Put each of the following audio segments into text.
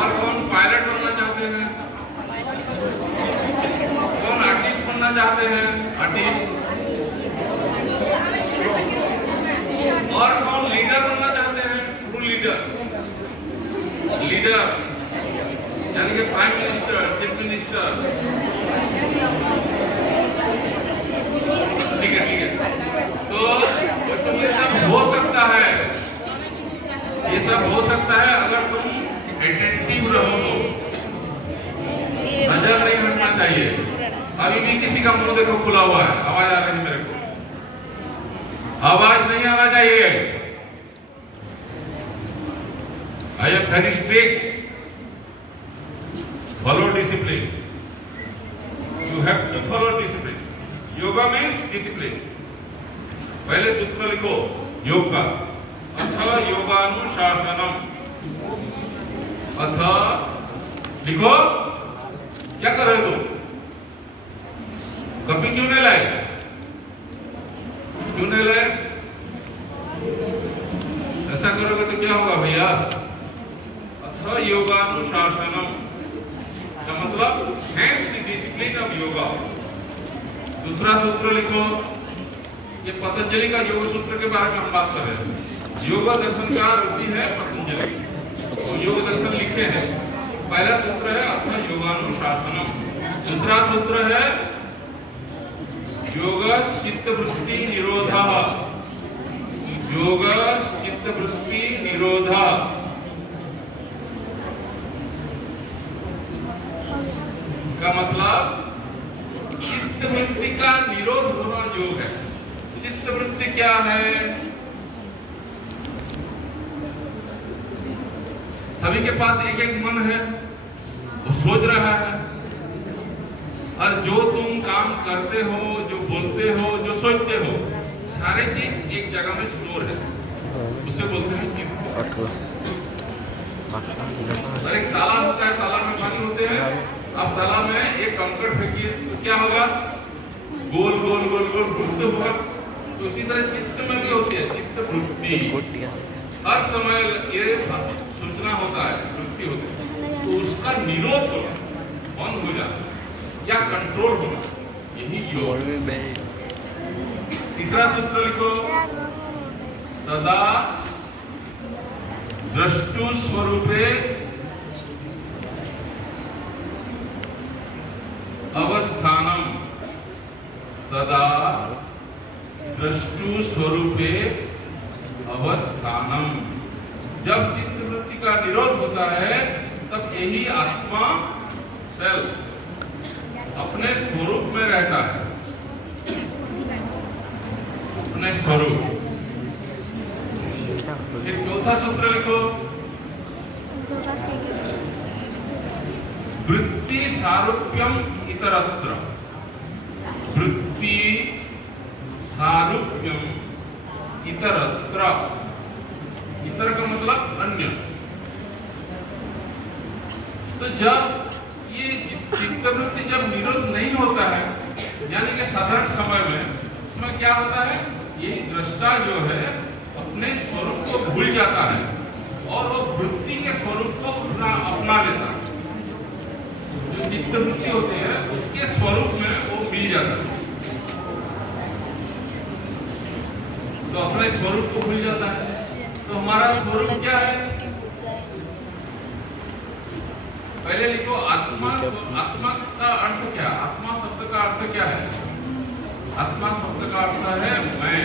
और कौन पायलट बनना चाहते हैं? कौन आर्टिस्ट बनना चाहते हैं? आर्टिस्ट। और कौन लीडर बनना चाहते हैं? True leader. लीडर यानी कि प्राइम मिनिस्टर, चीफ मिनिस्टर। ठीक है। तो ये सब हो सकता है, ये सब हो सकता है अगर तुम अटेंटिव रहो तो। नजर नहीं हटना चाहिए। अभी भी किसी का मुंह देखो खुला हुआ है, आवाज आ रही है मेरे को, आवाज नहीं आना चाहिए। I am very strict. Follow discipline. You have to follow discipline. Yoga means discipline. पहले सूत्र लिखो योग का। अथ योगानुशासनम। अथ लिखो। क्या कर रहे हो तुम? कभी क्यों नहीं लाए? क्यों नहीं लाए? ऐसा करोगे तो क्या होगा भैया? अथ योगानुशासनम का मतलब hence the discipline of yoga. दूसरा सूत्र लिखो। ये पतंजलि का योग सूत्र के बारे में हम बात कर रहे हैं। योग दर्शन का ऋषि है पतंजलि, तो योग दर्शन लिखे हैं। पहला सूत्र है अथ योगानुशासनम। दूसरा सूत्र है योग चित्तवृत्ति निरोधः। योग चित्तवृत्ति निरोधः का मतलब चित्तवृत्ति का निरोध होना योग है। चित्तवृत्ति क्या है? सभी के पास एक एक मन है, वो सोच रहा है, और जो तुम काम करते हो, जो बोलते हो, जो सोचते हो, सारे चीज एक जगह में स्टोर है, उसे बोलते हैं चित्त। और एक तालाब होता है, तालाब में पानी होते हैं। अब तालाब में एक कंकड़ फेंकिए तो क्या होगा? गोल गोल गोल गोल घूमते होगा। तो इसी तरह चित्त में भी होती है चित्त वृत्ति। हर समय ये सूचना होता है, वृत्ति होती है, तो उसका निरोध होना, बंद हो जाना या कंट्रोल होना, यही योग। तीसरा सूत्र लिखो। तदा द्रष्टु स्वरूपे अवस्थानम। तदा द्रष्टु स्वरूपे अवस्थानम। जब चित्तवृत्ति का निरोध होता है तब यही आत्मा सेल्फ अपने स्वरूप में रहता है, अपने स्वरूप। एक चौथा सूत्र लिखो। वृत्ति सारूप्यम इतरत्र। वृत्ति सारूप्यम इतरत्र। इतर का मतलब अन्य। तो जब ये चित्तवृत्ति जब निरोध नहीं होता है, यानी कि साधारण समय में, इसमें क्या होता है? ये दृष्टा जो है अपने स्वरूप को भूल जाता है और वो वृत्ति के स्वरूप को अपना लेता है। जो चित्तवृत्ति होती है उसके स्वरूप में वो मिल जाता है, तो अपने स्वरूप को भूल जाता है। तो हमारा स्वरूप क्या है? पहले लिखो आत्मा। आत्मा का अर्थ क्या? आत्मा शब्द का अर्थ क्या है? आत्मा शब्द का अर्थ है मैं,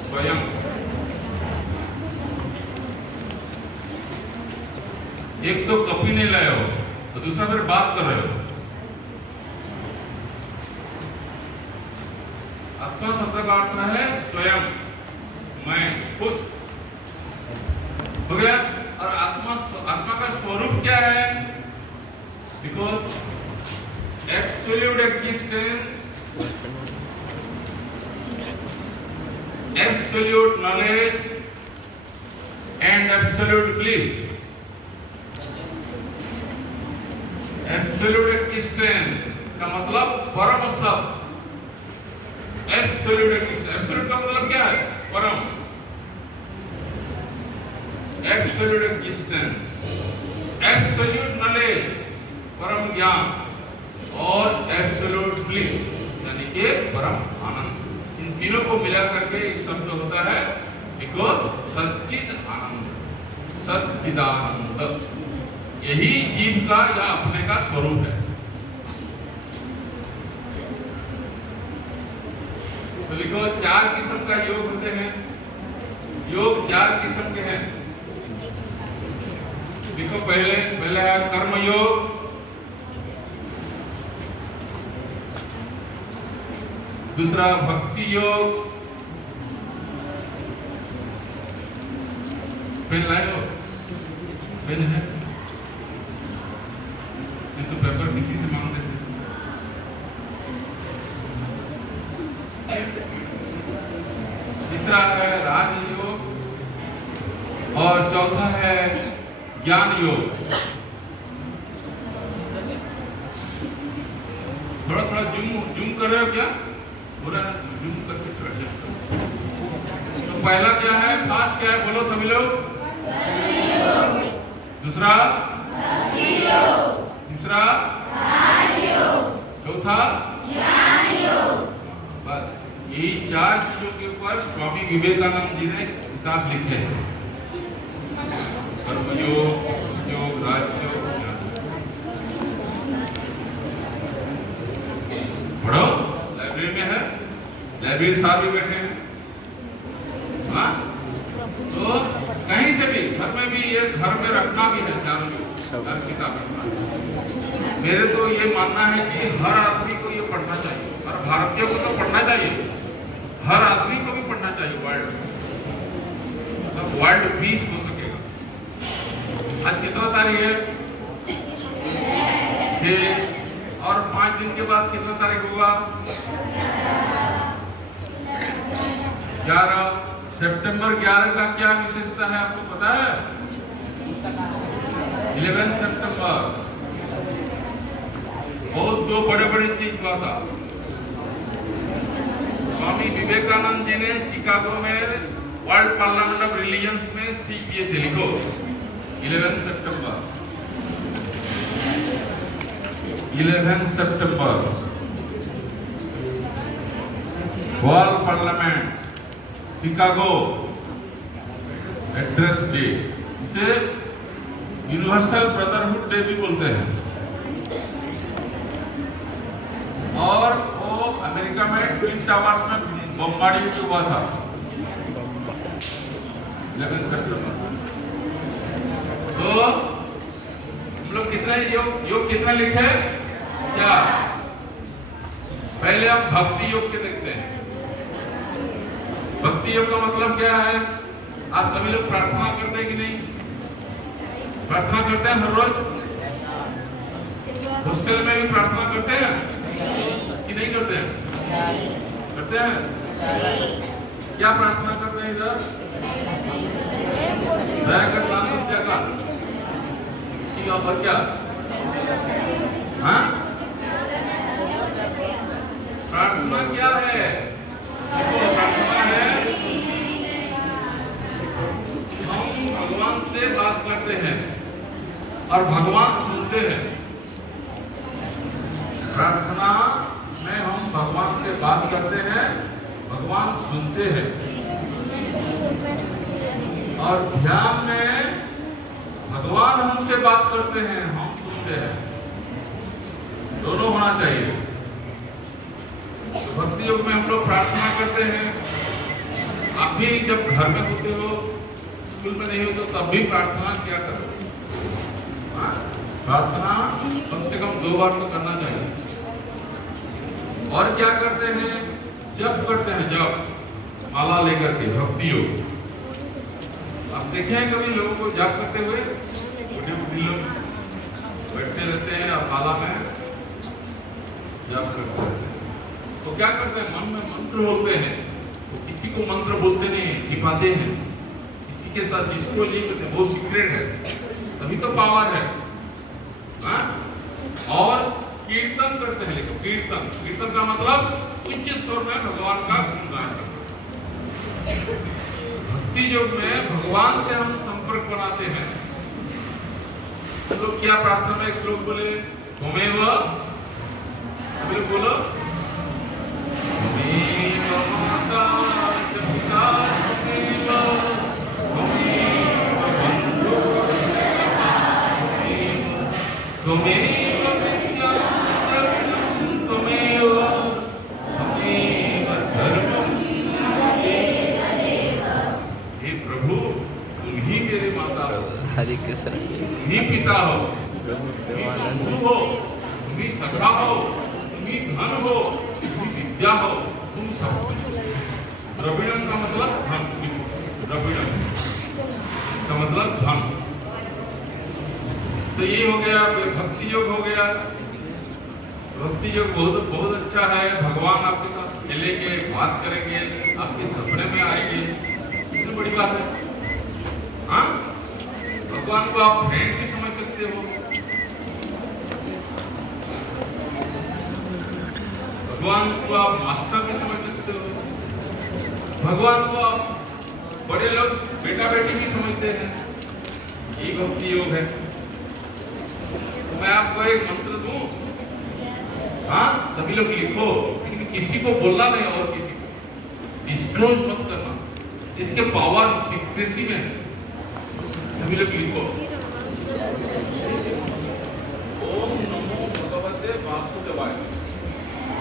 स्वयं। एक तो कॉपी नहीं लाए हो, तो दूसरा फिर बात कर रहे हो। आत्मा शब्द का अर्थ है स्वयं, मैं, खुद। हो गया। और आत्मा का स्वरूप क्या है? देखो, absolute existence, absolute knowledge and absolute bliss. Absolute existence का मतलब परम सत्य। एब्सोल्यूट एग्जिस्टेंस, एब्सोल्यूट का मतलब क्या है? परम। एब्सोल्यूट एग्जिस्टेंस, एब्सोल्यूट नॉलेज परम ज्ञान और एब्सोल्यूट ब्लिस यानी कि परम आनंद। इन तीनों को मिला करके एक शब्द होता है देखो सच्चिद आनंद, सच्चिदानंद। यही जीव का या अपने का स्वरूप है। तो लिखो 4 किस्म का योग होते हैं। योग 4 किस्म के हैं। देखो पहले है कर्म योग, दूसरा भक्ति योग, पेन लाए पेन है तो पेपर किसी से मांग लेते। तीसरा है राजयोग और चौथा है ज्ञान योग। थोड़ा थोड़ा जूम कर रहे हो क्या? पूरा जूम करके थोड़ा एडजस्ट करो। तो पहला क्या है, फास्ट क्या है, बोलो सभी लोग। दूसरा तीसरा चौथा बस यही 4 चीजों के ऊपर स्वामी विवेकानंद जी ने किताब लिखे हैं। कर्मयोग, योग, राजयोग, पढ़ो। लाइब्रेरी में है, लाइब्रेरी साहब भी बैठे हैं। हाँ तो कहीं से भी घर में भी ये घर में रखना भी है 4 हर किताबें। मेरे तो ये मानना है कि हर आदमी को ये पढ़ना चाहिए, हर भारतीय को तो पढ़ना चाहिए, हर आदमी को भी पढ़ना चाहिए। वर्ल्ड पीस हो सकेगा। आज कितना तारीख है? 6 और 5 दिन के बाद कितना तारीख होगा? 11 सितंबर। 11 का क्या विशेषता है आपको पता है? 11 सितंबर बहुत 2 बड़े चीज हुआ था। स्वामी विवेकानंद जी ने शिकागो में वर्ल्ड पार्लियामेंट ऑफ रिलीजन्स में स्पीच दिए थे। लिखो 11 सितंबर। 11 सितंबर world parliament Chicago address day. इसे यूनिवर्सल ब्रदरहुड डे भी बोलते हैं। और वो अमेरिका में ट्विन टावर्स में बम्बार्डिंग हुआ था 11 सितंबर। तो हम लोग कितने योग कितना लिखे? 4। पहले आप भक्ति योग के देखते हैं। भक्ति योग का मतलब क्या है? आप सभी लोग प्रार्थना करते हैं कि नहीं? प्रार्थना करते हैं हर रोज? हॉस्टल में भी प्रार्थना करते हैं कि नहीं करते हैं? करते हैं। क्या प्रार्थना करते हैं इधर? दया कर दान विद्या का और क्या? हाँ? प्रार्थना क्या है? देखो प्रार्थना है हम भगवान से बात करते हैं और भगवान सुनते हैं। प्रार्थना में हम भगवान से बात करते हैं, भगवान सुनते हैं। और ध्यान में भगवान हमसे बात करते हैं, हम सुनते हैं। दोनों होना चाहिए। तो भक्ति योग में हम लोग प्रार्थना करते हैं। आप भी जब घर में होते हो, स्कूल में नहीं हो तो तब भी प्रार्थना क्या करो? प्रार्थना कम से कम 2 बार तो करना चाहिए। और क्या करते हैं? जप करते हैं, जप माला लेकर के। भक्ति योग आप देखे हैं कभी लोगों को जप करते हुए? बुढ़े लोग बैठते रहते हैं और माला में जप करते रहते हैं। तो क्या करते हैं? मन में मंत्र बोलते हैं। तो किसी को मंत्र बोलते नहीं, छिपाते हैं। किसी के साथ जिसको नहीं बोलते, वो सीक्रेट है, तभी तो पावर है। हाँ? और कीर्तन करते हैं। लिखो कीर्तन का मतलब उच्च स्वर में भगवान का गुणगान करना। भक्ति योग में भगवान से हम संपर्क बनाते हैं। हम लोग क्या प्रार्थना में एक श्लोक बोले, त्वमेव, हम लोग बोलो, त्वमेव माता च पिता त्वमेव, त्वमेव बन्धुः त्वमेव विद्या द्रविणं त्वमेव, त्वमेव सर्वं। हे प्रभु, तुम ही मेरे माता हो, हरे कृष्ण, तुम ही पिता हो, तुम ही बंधु हो, तुम ही सखा हो, तुम ही धन हो, तुम ही विद्या हो, तुम सब कुछ हो। द्रविणम का मतलब धन, द्रविणम का मतलब धन। तो ये हो गया, भक्ति योग हो गया। भक्ति योग बहुत बहुत अच्छा है। भगवान आपके साथ खेलेंगे, बात करेंगे, आपके सपने में आएंगे, कितनी बड़ी बात है। हाँ, भगवान को आप फ्रेंड भी समझ सकते हो, भगवान को आप मास्टर भी समझ सकते हो, भगवान को आप बड़े लोग बेटा बेटी भी समझते हैं। ये भक्ति योग है। मैं आपको एक मंत्र दूं, हाँ, सभी लोग लिखो, लेकिन किसी को बोलना नहीं, और किसी को डिस्क्लोज मत करना। इसके पावर सीक्रेसी में है। सभी लोग लिखो, ओम नमो भगवते वासुदेवाय।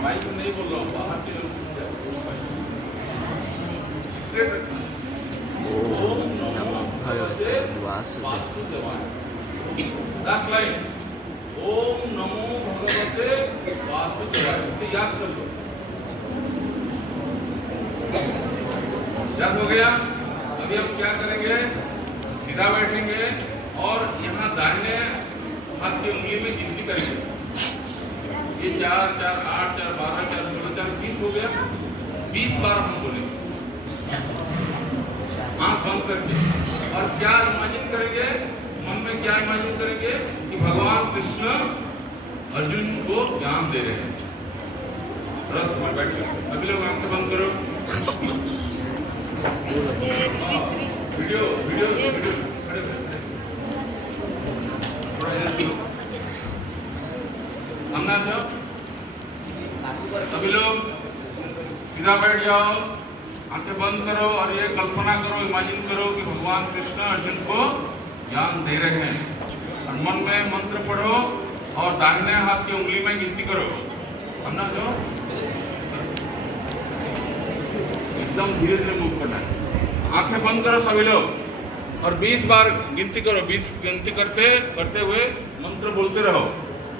भाई को नहीं बोल रहा हूँ, बाहर के लोग सुन जाए। ओम नमो भगवते वासुदेवाय। लास्ट लाइन, ओम नमो भगवते वासुदेवाय। इसे याद कर लो। याद हो गया? अभी हम क्या करेंगे? सीधा बैठेंगे और यहाँ दाहिने हाथ की उंगली में गिनती करेंगे। ये 4 4 8 4 12 4 16 4 20 हो गया। 20 बार हम बोलेंगे आंख बंद करके। और क्या इमेजिन करेंगे? मन में क्या इमेजिन करेंगे कि भगवान कृष्ण अर्जुन को ज्ञान दे रहे हैं रथ में बैठ कर। अभी लोग आंखें बंद करो। वीडियो वीडियो वीडियो खड़े थोड़ा इधर से सामने आ जाओ। सभी लोग सीधा बैठ जाओ, आंखें बंद करो और ये कल्पना करो, इमेजिन करो कि भगवान कृष्ण अर्जुन को ज्ञान दे रहे हैं। और मन में मंत्र पढ़ो और दाहिने हाथ की उंगली में गिनती करो। समझा जाओ? एकदम धीरे धीरे मूव करना है। आंखें बंद करो सभी लोग और 20 बार गिनती करो। 20 गिनती करते करते हुए मंत्र बोलते रहो।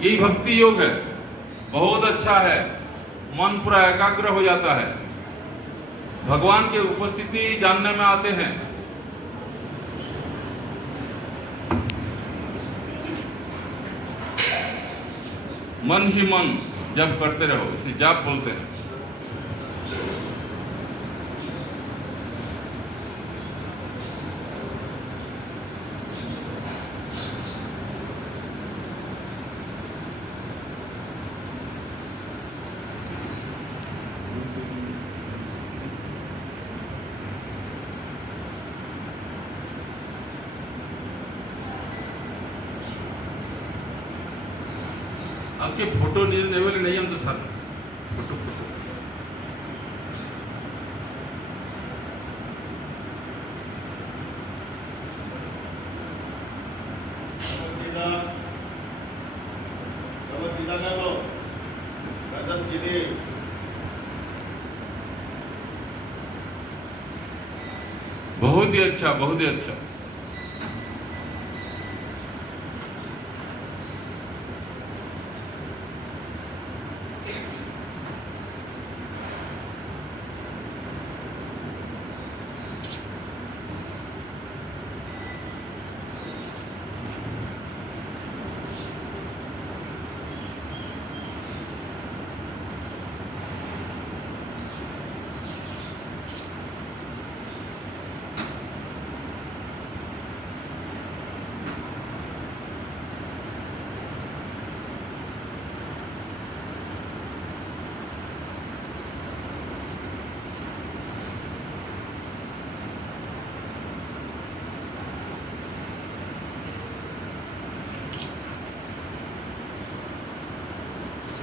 यही भक्ति योग है, बहुत अच्छा है। मन पूरा एकाग्र हो जाता है, भगवान की उपस्थिति जानने में आते हैं। मन ही मन जप करते रहो, इसे जाप बोलते हैं। आपके फोटो नहीं वाले नहीं हम तो सर फोटो सीधा कर लो, गर्दन सीधी। बहुत ही अच्छा, बहुत ही अच्छा।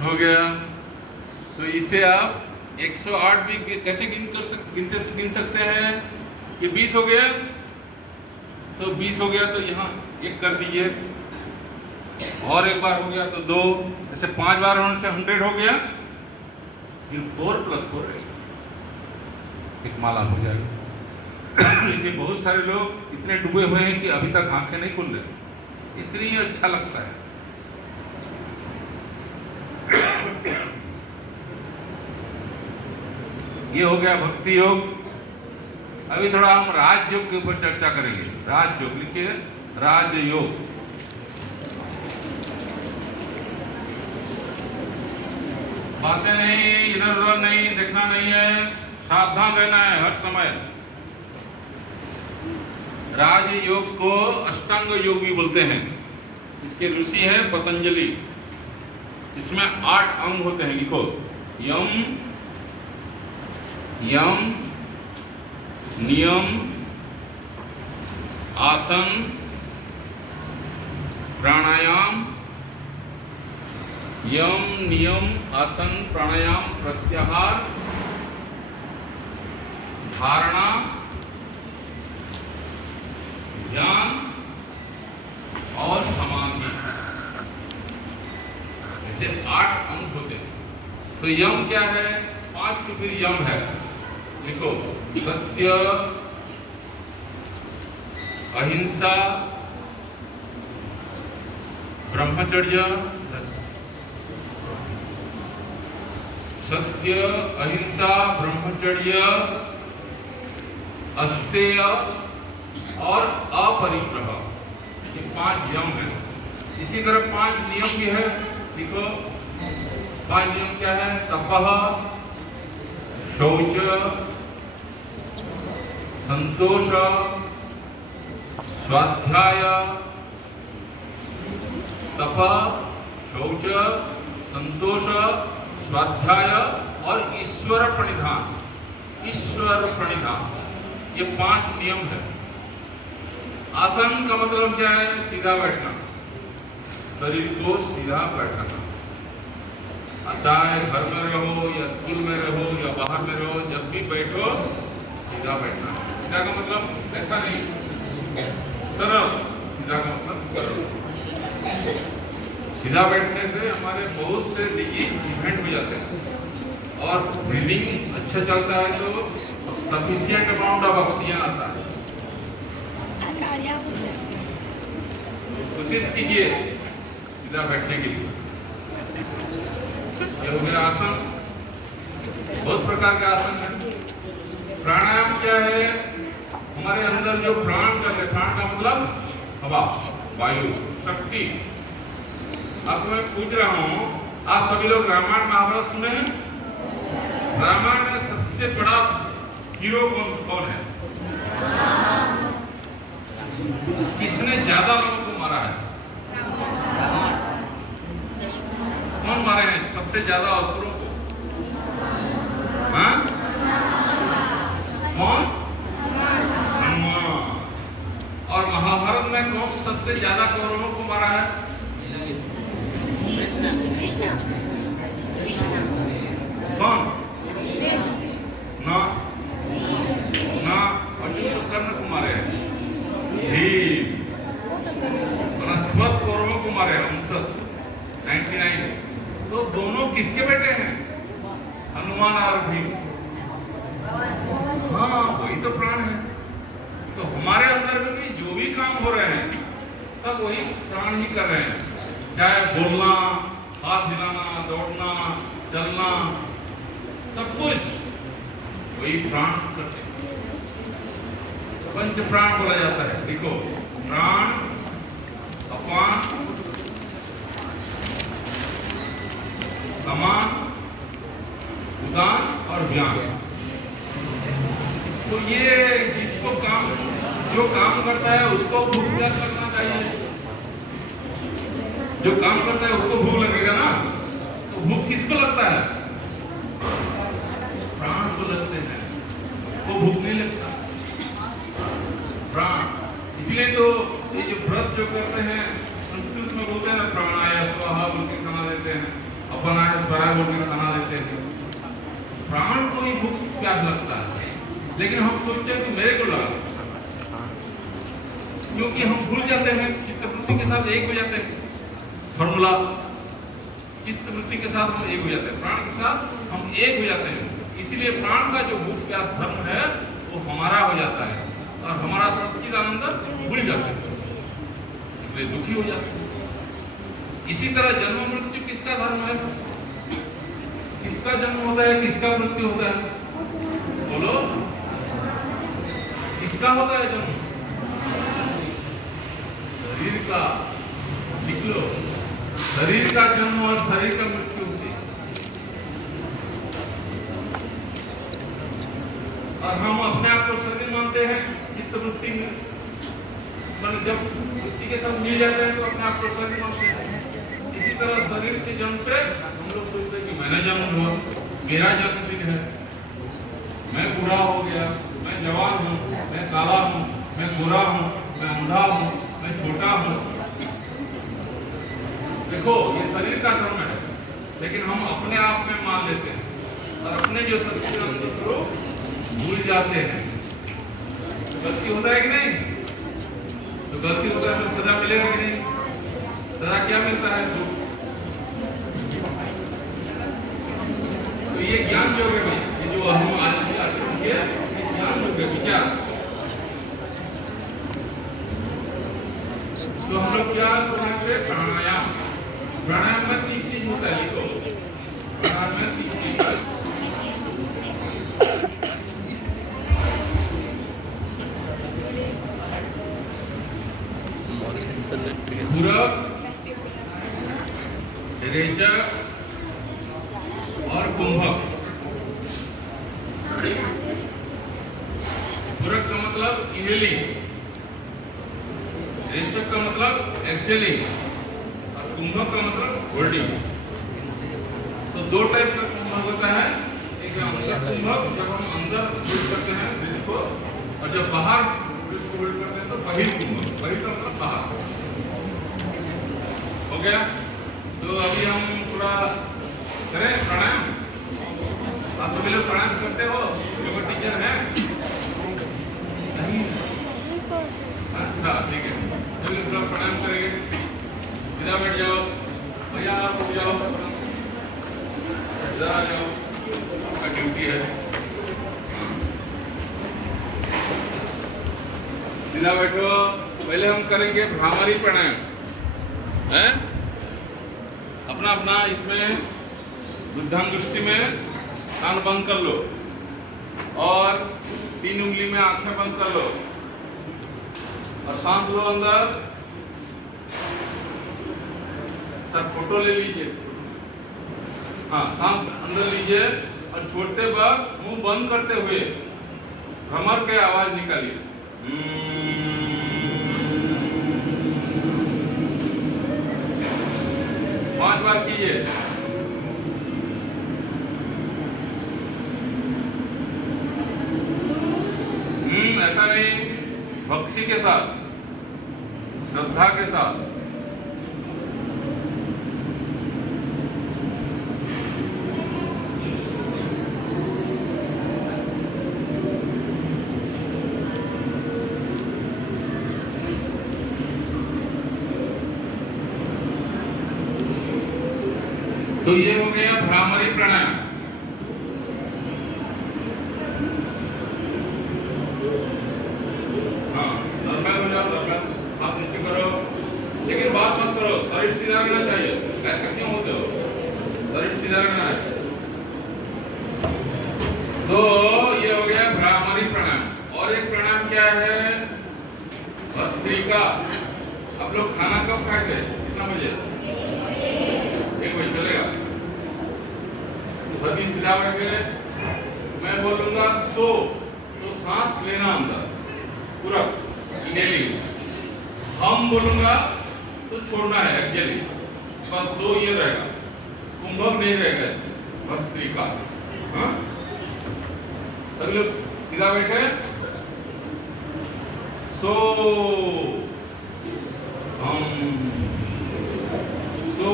हो गया। तो इसे आप 108 भी कैसे गिन सकते हैं? ये 20 हो गया, तो 20 हो गया तो यहाँ 1 कर दीजिए, और एक बार हो गया तो 2, ऐसे 5 बार होने से 100 हो गया, फिर 4 + 4 एक माला हो जाएगा। लेकिन बहुत सारे लोग इतने डूबे हुए हैं कि अभी तक आंखें नहीं खुल रही, इतनी अच्छा लगता है। ये हो गया भक्ति योग। अभी थोड़ा हम राजयोग के ऊपर चर्चा करेंगे। राजयोग लिखिए, राजयोग। बातें नहीं, इधर उधर नहीं देखना नहीं है, सावधान रहना है हर समय। राजयोग को अष्टांग योग भी बोलते हैं। इसके ऋषि हैं पतंजलि। इसमें 8 अंग होते हैं, लिखो। यम, यम, नियम, आसन, प्राणायाम, यम, नियम, आसन, प्राणायाम, प्रत्याहार, धारणा, ध्यान और समाधि। ऐसे 8 अंग होते हैं। तो यम क्या है? 5 तो फिर यम है, लिखो। सत्य, अहिंसा, ब्रह्मचर्य, सत्य, अहिंसा, ब्रह्मचर्य, अस्तेय और अपरिग्रह। ये 5 यम है। इसी तरह 5 नियम भी है, लिखो। 5 नियम क्या है? तपः, शौच, संतोष, स्वाध्याय, तप, शौच, संतोष, स्वाध्याय और ईश्वर प्रणिधान। ईश्वर प्रणिधान, ये 5 नियम है। आसन का मतलब क्या है? सीधा बैठना, शरीर को सीधा बैठाना। चाहे घर में रहो या स्कूल में रहो या बाहर में रहो, जब भी बैठो सीधा बैठना। सीधा का मतलब ऐसा नहीं, सरल। सीधा का मतलब सरल। सीधा बैठने से हमारे बहुत से निजी इवेंट हो जाते हैं और ब्रीदिंग अच्छा चलता है, तो सफिशिएंट अमाउंट ऑफ ऑक्सीजन आता है। कोशिश कीजिए सीधा बैठने के लिए। ये हो गया आसन। बहुत प्रकार के आसन है। प्राणायाम क्या है? हमारे अंदर जो प्राण चल रहे, प्राण का मतलब हवा, वायु, शक्ति। अब मैं पूछ रहा हूँ, आप सभी लोग रामायण महाभारत सुने हैं? रामायण में सबसे बड़ा हीरो कौन है? किसने ज्यादा लोगों को मारा है? कौन मारे हैं सबसे ज्यादा असुरों को? हाँ? कौन? हनुमान। और महाभारत में कौन सबसे ज्यादा कौरवों को मारा है? कौन? ना ना, अर्जुन तो कर्ण को मारे हैं। भीम। वनस्पत कौरवों को मारे हैं, 99। तो दोनों किसके बेटे हैं? हनुमान और भीम। हाँ, वही तो प्राण है। तो हमारे अंदर में भी जो भी काम हो रहे हैं, सब वही प्राण ही कर रहे हैं। चाहे बोलना, हाथ हिलाना, दौड़ना, चलना, सब कुछ वही प्राण करते हैं। पंच प्राण बोला जाता है, देखो। प्राण, अपान, समान, उदान और ज्ञान। तो ये जिसको जो काम करता है उसको भूख प्यास लगना चाहिए। जो काम करता है उसको भूख लगेगा ना। तो भूख किसको लगता है? प्राण को लगते हैं, वो भूख नहीं लगता। प्राण। इसलिए तो ये जो व्रत जो करते हैं, संस्कृत में बोलते हैं ना, प्राणाया स्वाहा बोल के खाना देते हैं। अपन आए स्वरा बोल के खाना देते हैं। प्राण को ही भूख प्यास लगता है, लेकिन हम सोचते हैं कि मेरे को लगा, क्योंकि हम भूल जाते हैं, चित्तवृत्ति के साथ एक हो जाते हैं। फॉर्मूला, चित्तवृत्ति के साथ हम एक हो जाते हैं, प्राण के साथ हम एक हो जाते हैं। इसीलिए प्राण का जो भूख प्यास धर्म है वो हमारा हो जाता है और हमारा सच्चिदानंद भूल जाते हैं, इसलिए दुखी हो जाते हैं। इसी तरह जन्म मृत्यु किसका धर्म है? किसका जन्म होता है, किसका मृत्यु होता है? बोलो, किसका होता है जन्म? शरीर का। लिख लो, शरीर का जन्म और शरीर का मृत्यु होती है। और हम अपने आप को शरीर मानते हैं चित्तवृत्ति में, मतलब जब वृत्ति के साथ मिल जाते हैं तो अपने आप को शरीर मानते हैं। इसी तरह शरीर के जन्म से हम लोग सोचते हैं कि मैंने जन्म हुआ, मेरा जन्मदिन है, मैं बूढ़ा हो गया, मैं जवान हूँ, मैं काला हूँ, मैं गोरा हूँ, मैं अंधा हूँ, मैं छोटा हूँ। देखो, ये शरीर का धर्म है, लेकिन हम अपने आप में मान लेते हैं और अपने जो सच्चिदानंद स्वरूप भूल जाते हैं। तो गलती होता है कि नहीं? तो गलती होता है तो सजा मिलेगा कि नहीं? सजा क्या मिलता है? तो ये ज्ञान योग है भाई, ये जो हम आज ये ज्ञान योग है, विचार। तो हम लोग क्या करेंगे? प्राणायाम। प्राणायाम में 3 चीज होता है, लिखो, प्राणायाम में 3 चीज। पूरक, रेचक और कुंभक। पूरक का मतलब इनहेलिंग, रेचक का मतलब एक्सहेलिंग और कुंभक का मतलब होल्डिंग। तो 2 टाइप का कुंभक होता है। एक है अंदर कुंभक, जब हम अंदर होल्ड करते हैं ब्रीथ को, और जब बाहर ब्रीथ को होल्ड करते हैं तो बहिर्कुंभक। बहिर् का मतलब बाहर। हो गया? तो अभी हम थोड़ा करें प्राणायाम। आप सभी लोग प्राणायाम करते हो? योगा टीचर है? नहीं? अच्छा, ठीक है, चलिए थोड़ा प्राणायाम करेंगे। सीधा बैठ जाओ, भैया आप उठ जाओ, इधर आ जाओ, आपका ड्यूटी है। सीधा बैठो। पहले हम करेंगे भ्रामरी प्राणायाम है। अपना अपना इसमें बुद्धांगुष्टि में कान बंद कर लो और 3 उंगली में आंखें बंद कर लो और सांस लो अंदर। सर फोटो ले लीजिए। हाँ, सांस अंदर लीजिए और छोड़ते वक्त मुंह बंद करते हुए भ्रमर के आवाज निकालिए। 5 बार कीजिए। ऐसा नहीं, भक्ति के साथ, श्रद्धा के साथ। तो ये हो गया भ्रामरी प्राणायाम। हाँ, नॉर्मल हो जाओ, नॉर्मल हाथ नीचे करो, लेकिन बात मत करो, शरीर सीधा रहना चाहिए। ऐसा क्यों होते हो? शरीर सीधा रहना है। तो ये हो गया भ्रामरी प्राणायाम। और एक प्राणायाम क्या है? भस्त्रिका। आप लोग खाना कब खाए थे? कितना बजे? 1 बजे चलेगा। सभी सीधा बैठे। मैं बोलूंगा सो, तो सांस लेना अंदर पूरा इनहेलिंग। हम बोलूंगा तो छोड़ना है एक्सहेलिंग। बस 2 ये रहेगा, कुंभक नहीं रहेगा, भस्त्रिका। हाँ, सभी लोग सीधा बैठे। सो हम, सो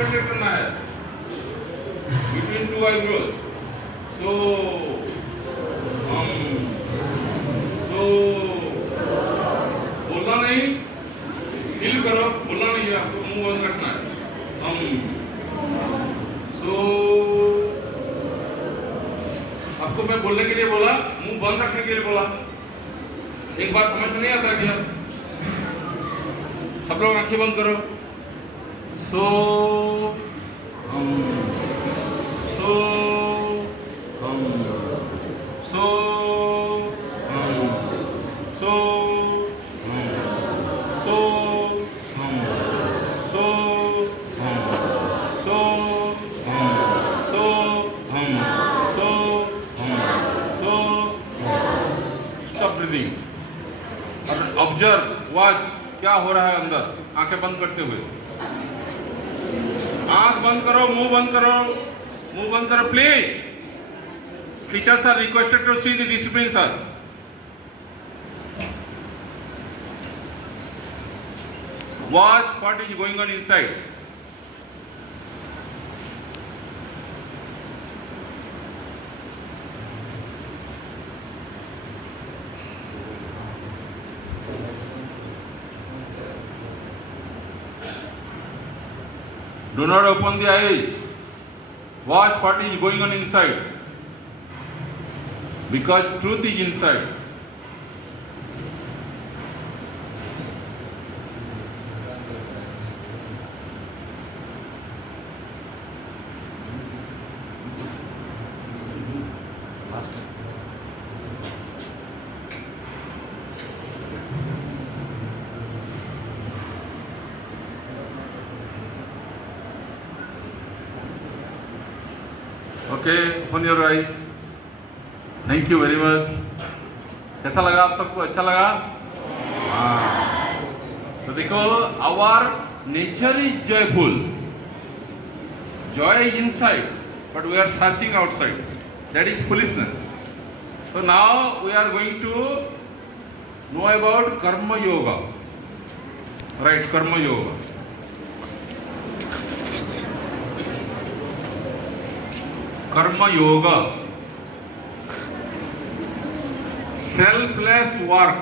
कंसंट्रेट करना है बिटवीन टू आईब्रोज. सो बोलना नहीं, फील करो, बोलना नहीं है, आपको मुंह बंद रखना है. सो आपको मैं बोलने के लिए बोला, मुंह बंद रखने के लिए बोला. एक बार समझ में नहीं आता क्या? सब लोग आंखें बंद करो. सो सो सो सो ऑब्जर्व, वॉच क्या हो रहा है अंदर. आंखें बंद करते हुए, आंख बंद करो, मुंह बंद करो, मुंह बंद करो please. Teachers are requested to see the discipline sir. Watch what is going on inside. Do not open the eyes. Watch what is going on inside. Because truth is inside. Okay, open your eyes. Thank you very much. कैसा लगा आप सबको? अच्छा लगा? हाँ. तो देखो, our nature is joyful. Joy is inside, but we are searching outside. That is foolishness. So now we are going to know about karma yoga. Right, karma yoga. Karma yoga. Selfless work.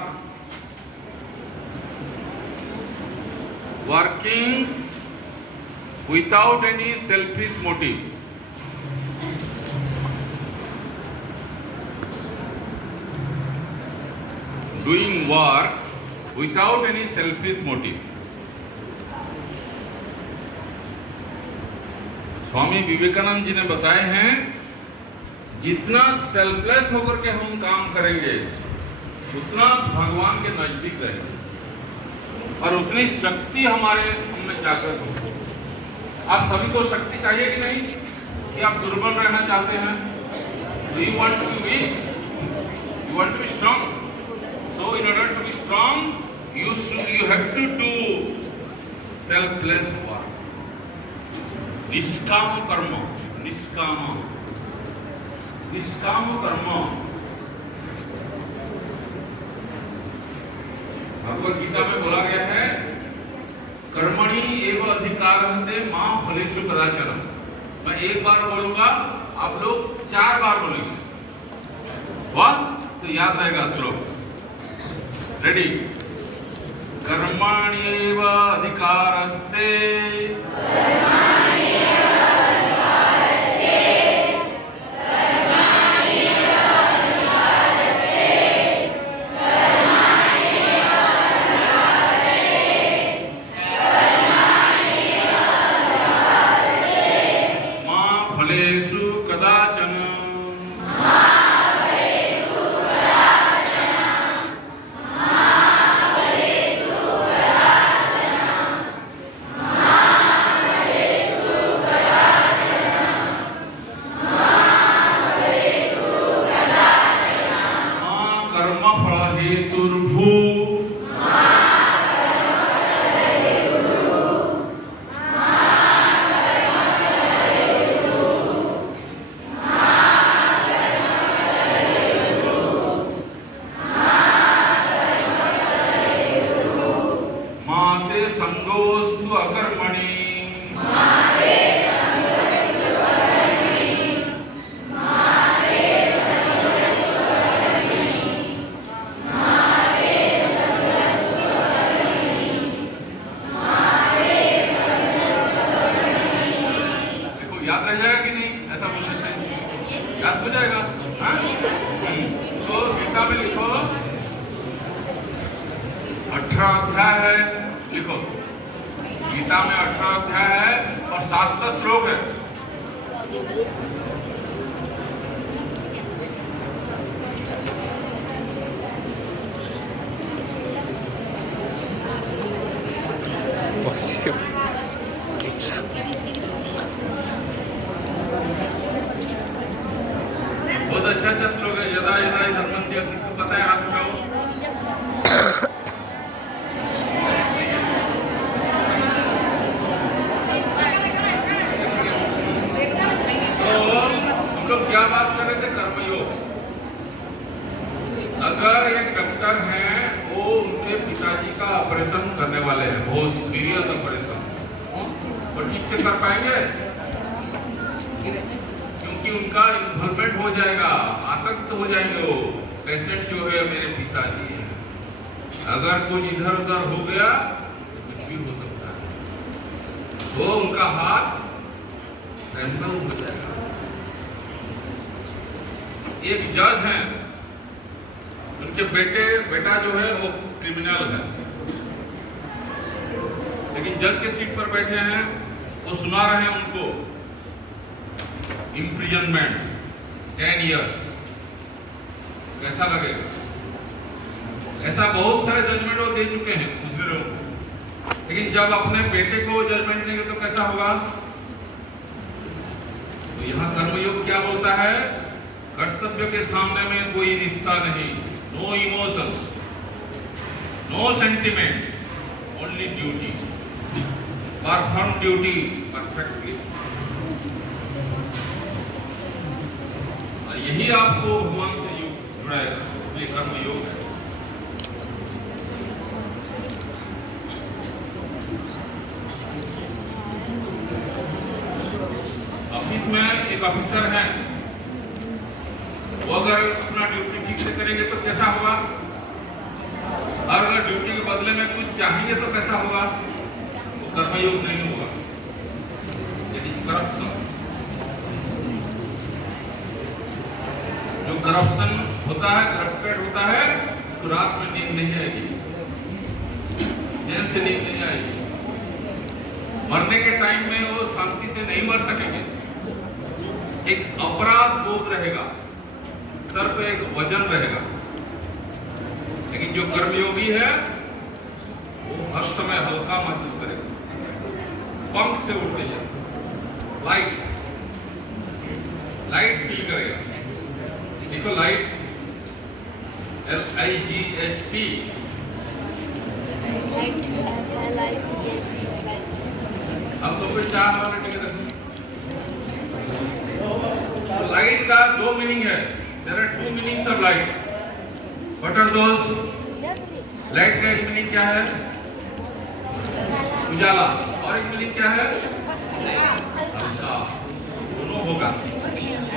Working without any selfish motive. Doing work without any selfish motive. Swami Vivekananda ji ने बताए हैं, जितना selfless होकर के हम काम करेंगे उतना भगवान के नजदीक रहेंगे और उतनी शक्ति हमारे में जागृत होगी. आप सभी को शक्ति चाहिए कि नहीं? कि आप दुर्बल रहना चाहते हैं? Do you want to be weak? You want to be strong? So in order to be strong, you have to do selfless work. निष्काम कर्म. निष्काम कर्म. भगवद गीता में बोला गया है, कर्मणि एव अधिकारस्ते मा फलेषु कदाचन. मैं एक बार बोलूंगा, आप लोग 4 बार बोलेंगे. वाह, तो याद रहेगा श्लोक. रेडी? कर्मण्येव अधिकारस्ते मा फलेषु कदाचन. 18 अध्याय है, लिखो गीता में 18 अध्याय है और 700 श्लोक है। बहुत अच्छा श्लोक है। यदा यदा हि धर्मस्य, किसको पता है? आप बताओ। क्या बात कर रहे थे? कर्मयोग। अगर एक डॉक्टर हैं, वो उनके पिताजी का ऑपरेशन करने वाले हैं, बहुत सीरियस ऑपरेशन, तो ठीक से कर पाएंगे? क्योंकि उनका इन्वॉल्वमेंट हो जाएगा, आसक्त हो जाएंगे। वो पेशेंट जो है मेरे पिताजी है, अगर कुछ इधर उधर हो गया तो कुछ भी हो सकता है, तो उनका हाथ ट्रेंबल हो जाएगा। एक जज हैं, उनके बेटा जो है वो क्रिमिनल है, लेकिन जज के सीट पर बैठे हैं, वो सुना रहे हैं उनको इम्प्रिजनमेंट 10 इयर्स। कैसा लगेगा? ऐसा बहुत सारे जजमेंट वो दे चुके हैं दूसरे लोगों को, लेकिन जब अपने बेटे को जजमेंट देंगे तो कैसा होगा? तो यहाँ कर्मयोग क्या बोलता है? कर्तव्य के सामने में कोई रिश्ता नहीं, no emotion, no sentiment, only duty. Perform duty perfectly. और यही आपको भगवान से जुड़ाएगा, इसलिए कर्म योग है। ऑफिस में एक ऑफिसर है, वो अगर अपना ड्यूटी ठीक से करेंगे तो कैसा होगा? और अगर ड्यूटी के बदले में कुछ चाहेंगे तो कैसा होगा? वो कर्मयोग नहीं होगा। करप्शन, जो करप्शन होता है, करप्टेड होता है, उसको रात में नींद नहीं आएगी, चैन से नींद नहीं आएगी। मरने के टाइम में वो शांति से नहीं मर सकेंगे। एक अपराध बोध रहेगा, सर पे एक वजन रहेगा। लेकिन जो कर्मयोगी है वो हर समय हल्का महसूस करेगा, पंख से उठते हैं, लाइट फील करेगा। देखो लाइट, LIGHT, हम लोग पे 4 वाले टिके थे। लाइट का 2 मीनिंग है। There are 2 meanings of light. What are those? Light का एक मीनिंग क्या है? उजाला। और एक मीनिंग क्या है? हल्का। दोनों होगा।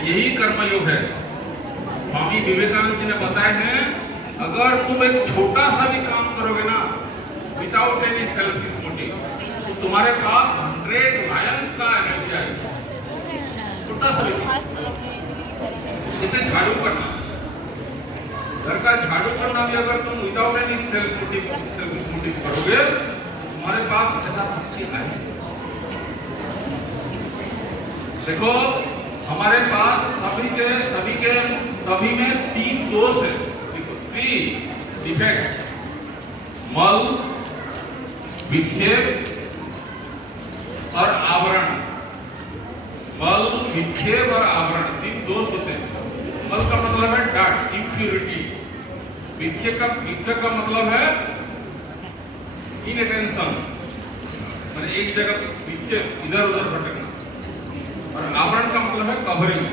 यही कर्मयोग है। स्वामी विवेकानंद जी ने बताए हैं, अगर तुम एक छोटा सा भी काम करोगे ना, विदाउट एनी सेल्फिश मोटिव, तो तुम्हारे पास 100 लायंस का एनर्जी आएगा। छोटा सा भी, जैसे झाड़ू करना, घर का झाड़ू करना भी अगर तुम विदाउट एनी सेल्फिश मोटिव करोगे, तुम्हारे पास ऐसा शक्ति आएगी। देखो हमारे पास सभी में 3 दोष है। देखो 3 डिफेक्ट्स, मल, विक्षेप और आवरण। मल, विक्षेप और आवरण 3 दोष होते हैं। मल का मतलब है डार्ट, इम्प्यूरिटी। विक्षेप का मतलब है इनअटेंशन, मतलब एक जगह विक्षेप, इधर उधर भटकना। और आवरण का मतलब है कवरिंग।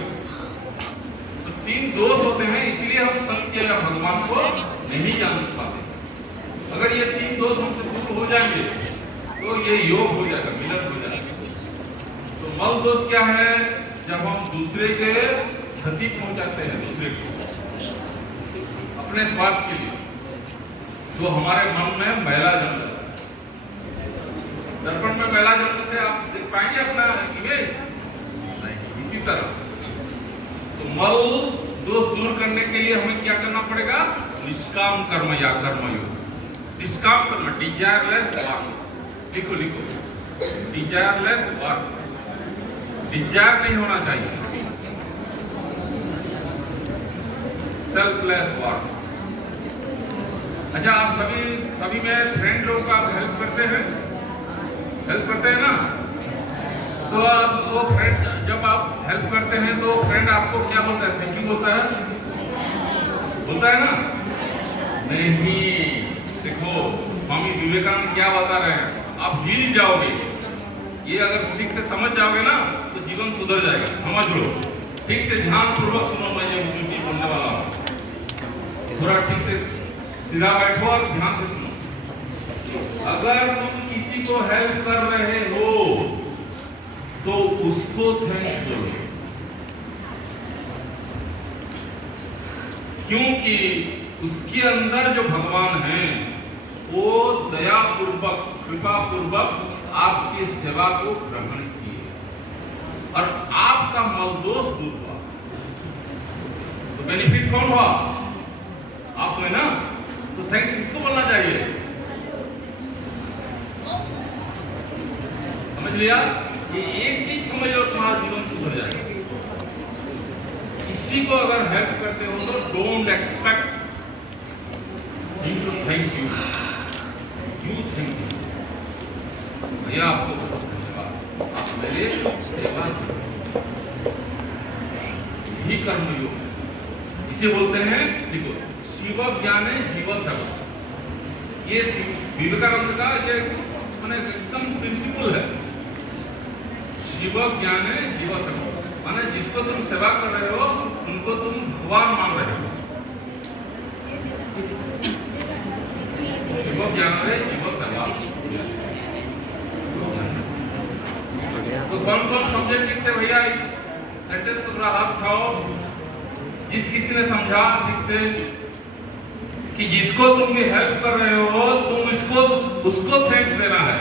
तो 3 दोष होते हैं, इसीलिए हम सत्य या भगवान को नहीं जान पाते। अगर ये 3 दोष हमसे दूर हो जाएंगे तो ये योग हो जाएगा, मिलन हो जाएगा। तो मल दोष क्या है? जब हम दूसरे के क्षति पहुंचाते हैं, दूसरे को अपने स्वार्थ के लिए, तो हमारे मन में मैला जम जाता है। दर्पण में मैला जमने से आप देख पाएंगे अपना इमेज? इसी तरह तो मल दोष दूर करने के लिए हमें क्या करना पड़ेगा? निष्काम कर्म या कर्मयोग। निष्काम कर्म, डिजायरलेस वर्क। लिखो लिखो, डिजायरलेस वर्क, डिजायर नहीं होना चाहिए। Selfless work. अच्छा, आप सभी में फ्रेंड लोगों का हेल्प करते हैं, हेल्प करते हैं ना? तो आप वो फ्रेंड, जब आप हेल्प करते हैं तो फ्रेंड आपको क्या बोलता है? थैंक यू बोलता है ना? नहीं, देखो स्वामी विवेकानंद क्या बता रहे हैं, आप हिल जाओगे। ये अगर ठीक से समझ जाओगे ना तो जीवन सुधर जाएगा। समझ लो, ठीक से ध्यान पूर्वक सुनो। मैं ये ड्यूटी बोलने वाला हूँ, थोड़ा ठीक से सीधा बैठो और ध्यान से सुनो। अगर तुम किसी को हेल्प कर रहे हो तो उसको थैंक्स बोलो, क्योंकि उसके अंदर जो भगवान है वो दया पूर्वक, कृपा पूर्वक आपकी सेवा को ग्रहण किए और आपका मलदोष दूर हुआ। तो बेनिफिट कौन हुआ? आप में ना। तो थैंक्स किसको बोलना चाहिए? समझ लिया? ये एक चीज समझ लो, तुम्हारा जीवन सुधर जाएगा। किसी को अगर हेल्प करते हो तो don't expect him to thank you, you thank you. भैया आपको बहुत धन्यवाद, आप मेरे सेवा ही कर्मयोग, इसे बोलते हैं। देखो, शिव ज्ञाने जीव सेवा, ये विवेकानंद का ये माने एकदम प्रिंसिपल है। शिव ज्ञाने जीव सेवा, माने जिसको तुम सेवा कर रहे हो उनको तुम भगवान मान रहे हो। शिव ज्ञाने जीव सेवा। तो कौन कौन समझे ठीक से भैया? इस सेंटेंस को थोड़ा हाथ उठाओ। जिस किसी ने समझा ठीक से कि जिसको तुम भी हेल्प कर रहे हो तुम उसको थैंक्स देना है,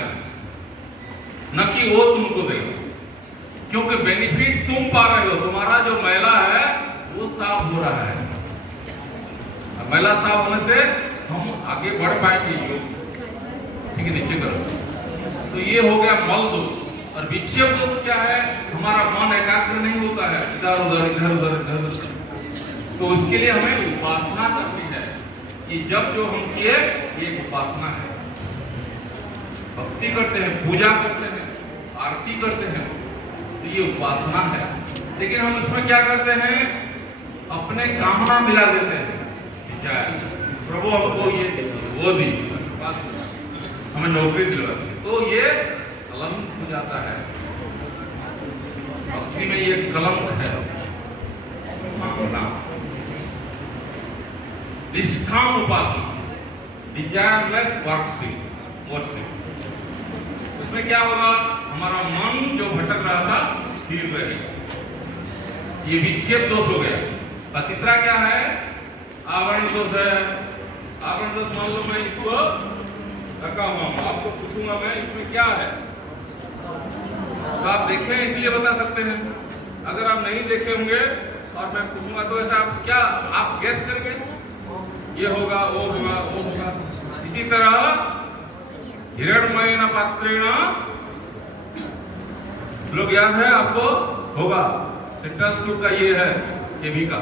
न कि वो तुमको देगा। क्योंकि बेनिफिट तुम पा रहे हो, तुम्हारा जो मैला है वो साफ हो रहा है। मैला साफ होने से हम आगे बढ़ पाएंगे योग। ठीक है, नीचे करो। तो ये हो गया मल दोष। और विक्षेप दोष क्या है? हमारा मन एकाग्र नहीं होता है, इधर उधर इधर उधर इधर उधर। तो उसके लिए हमें उपासना करनी है। कि जब जो हम किए ये उपासना है। भक्ति करते हैं, पूजा करते हैं, आरती करते हैं, तो ये उपासना है। लेकिन हम इसमें क्या करते हैं? अपने कामना मिला देते हैं। प्रभु हमको ये दीजिए, वो दीजिए, हमें नौकरी दिलवाइए, तो ये कलंक हो जाता है। भक्ति में ये कलंक है, मांगना। निष्काम उपासना, डिजायरलेस वर्शिप, उसमें क्या होगा? हमारा मन जो भटक रहा था स्थिर रहेगा। ये विक्षेप दोष हो गया। और तीसरा क्या है? आवरण दोष है। आवरण दोष मान लो मैं इसको रखा हुआ हूं, आपको पूछूंगा मैं इसमें क्या है, तो आप देखें इसलिए बता सकते हैं। अगर आप नहीं देखे होंगे और मैं पूछूंगा तो ऐसा आप गेस करके ये होगा, वो होगा, वो होगा। इसी तरह हिरण्मयेन पात्रेण, श्लोक याद है आपको? होगा, सेंटेंस ग्रुप का ये है, ये भी का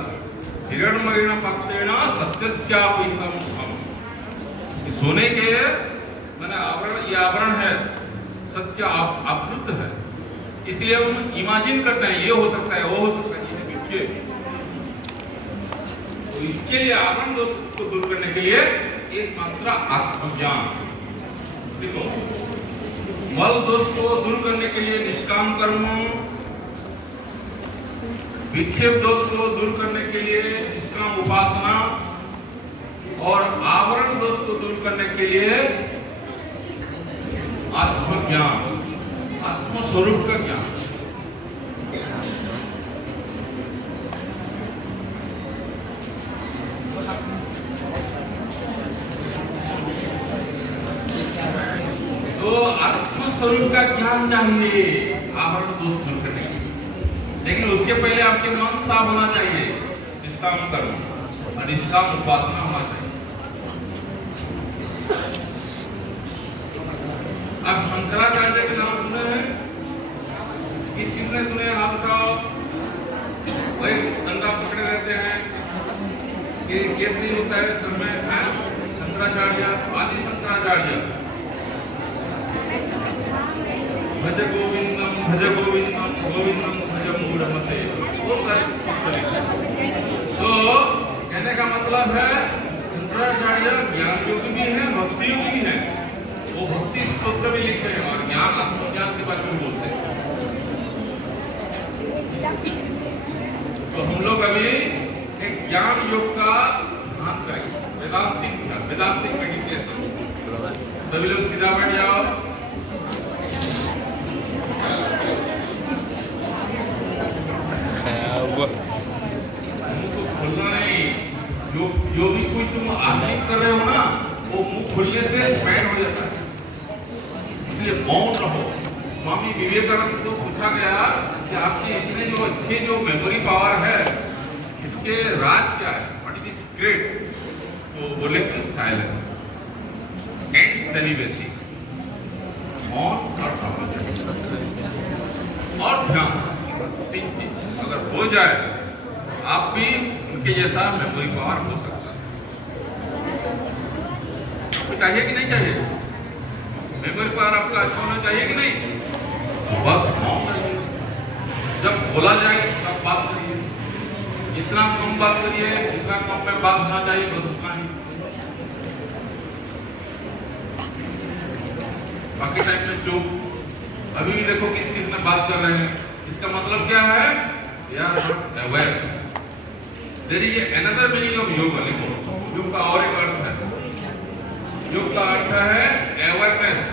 हिरण्मयेन पात्रेण सत्यस्यापितम धम। सोने के माने आवरण, ये आवरण है, सत्य आवृत है, इसलिए हम इमेजिन करते हैं ये हो सकता है, वो हो सकता है, ये विक्षेप। तो इसके लिए आवरण दोष को दूर करने के लिए एकमात्र आत्मज्ञान। देखो, मल दोष को दूर करने के लिए निष्काम कर्म, विक्षेप दोष को दूर करने के लिए निष्काम उपासना, और आवरण दोष को दूर करने के लिए आत्मज्ञान, आत्मस्वरूप का ज्ञान। तो आत्मस्वरूप का ज्ञान चाहिए आवरण दोष दूर करने के लिए, लेकिन उसके पहले आपके मन साफ होना चाहिए। निष्काम कर्म और निष्काम उपासना होना चाहिए। कैसे होता है समय शंकराचार्य आदि शंकराचार्य भज गोविंदम गोविंदम भज मूढ़मते। तो कहने का मतलब है शंकराचार्य ज्ञान योगी भी है, भक्ति योगी भी है। वो भक्ति स्तोत्र भी लिखे हैं और ज्ञान आत्मज्ञान के बारे में बोलते हैं। तो हम लोग अभी एक ज्ञान योग का ध्यान करेंगे, वेदांतिक मेडिटेशन। सभी लोग सीधा बैठ जाओ। मुंह को खोलना नहीं। जो भी कोई तुम आत्मिक कर रहे हो ना, वो मुंह खोलने से स्पैन हो जाता है, इसलिए मौन रहो। स्वामी विवेकानंद को पूछा गया कि आपके इतने जो अच्छे जो मेमोरी पावर है, इसके राज क्या है, व्हाट इज द सीक्रेट? तो बोले कि साइलेंस एंड सेलिबेसी, मौन और ब्रह्मचर्य और ध्यान। तीन चीज अगर हो जाए, आप भी उनके जैसा मेमोरी पावर हो सकता है। आपको चाहिए कि नहीं चाहिए? मेमोरी पावर आपका अच्छा होना चाहिए कि नहीं? बस मौन रहिए। जब बोला जाए तब बात करिए, जितना कम बात करिए, जितना कम में बात होना चाहिए, बस उतना ही। बाकी टाइम में चुप। अभी भी देखो किस किस ने बात कर रहे हैं, इसका मतलब क्या है? यार aware. There is another meaning of yog. Yog का और एक अर्थ है। योग का अर्थ है अवेयरनेस।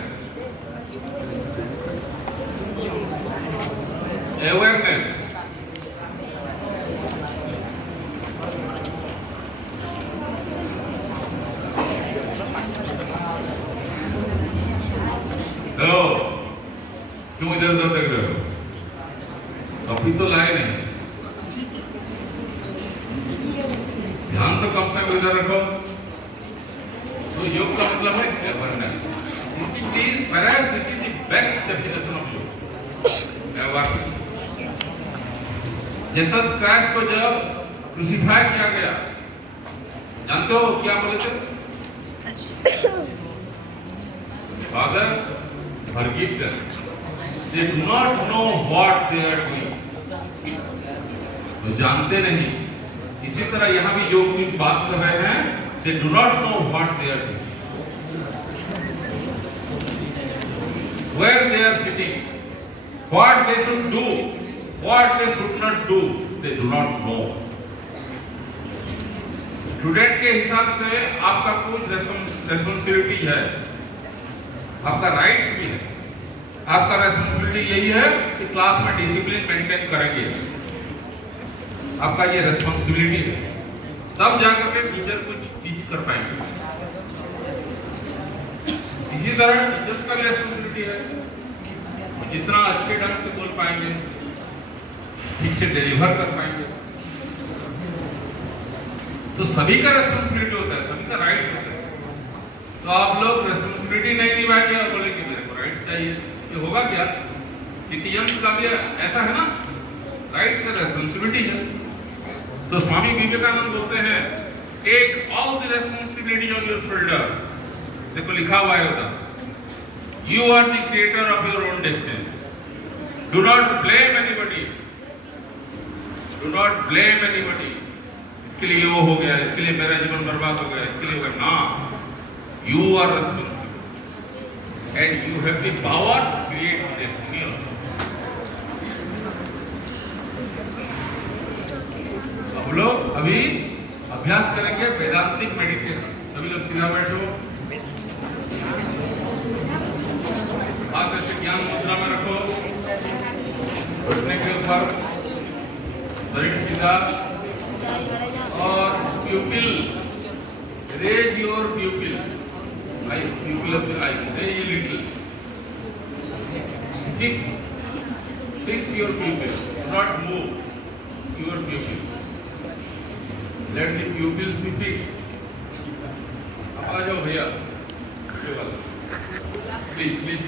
अवेयरनेस क्यों इधर उधर देख रहे हो? अभी तो लाए नहीं, ध्यान तो कम से कम इधर रखो। तो योग का मतलब है awareness. This is the best definition of योग, अवेयरनेस। जीसस क्राइस्ट को जब क्रूसिफाई किया गया, जानते हो क्या बोले थे? Father forgive them, they do not know what they are doing। तो जानते नहीं। इसी तरह यहाँ भी योग की बात कर रहे हैं, they do not know what they are doing, where they are sitting, what they should do, what they should not do, they do not know। Student के हिसाब से आपका कुछ रेस्पॉन्सिबिलिटी है, आपका राइट्स भी है। आपका रेस्पॉन्सिबिलिटी यही है कि क्लास में डिसिप्लिन मेंटेन करेंगे, आपका ये रेस्पॉन्सिबिलिटी है। तब जाकर के टीचर कुछ टीच कर पाएंगे। इसी तरह टीचर्स का भी रेस्पॉन्सिबिलिटी है, जितना अच्छे ढंग से बोल पाएंगे, ठीक से डिलीवर कर पाएंगे। तो सभी का रेस्पॉन्सिबिलिटी होता है, सभी का राइट्स होता है। तो आप लोग रेस्पॉन्सिबिलिटी नहीं निभाएंगे और बोलेंगे मेरे को राइट्स चाहिए, ये होगा क्या? सिटीजन्स का भी ऐसा है ना, राइट्स है, रेस्पॉन्सिबिलिटी है। तो स्वामी विवेकानंद बोलते हैं take all the responsibility on your shoulder. देखो लिखा हुआ है उधर, you are the creator of your own destiny, do not blame anybody, do not blame anybody. इसके लिए वो हो गया, इसके लिए मेरा जीवन बर्बाद हो गया, इसके लिए हो गया ना। You are responsible and you have the power to create destiny also. हम लोग अभी अभ्यास करेंगे वेदांतिक मेडिटेशन। सभी लोग सीधा बैठो, हाथ ऐसे ज्ञान मुद्रा में रखो, घुटने के ऊपर, शरीर सीधा और pupil, raise your pupil, eye pupil of the eye, raise a little, fix your pupil, not move your pupil, let the pupils be fixed. अब आ जाओ भैया, प्लीज प्लीज,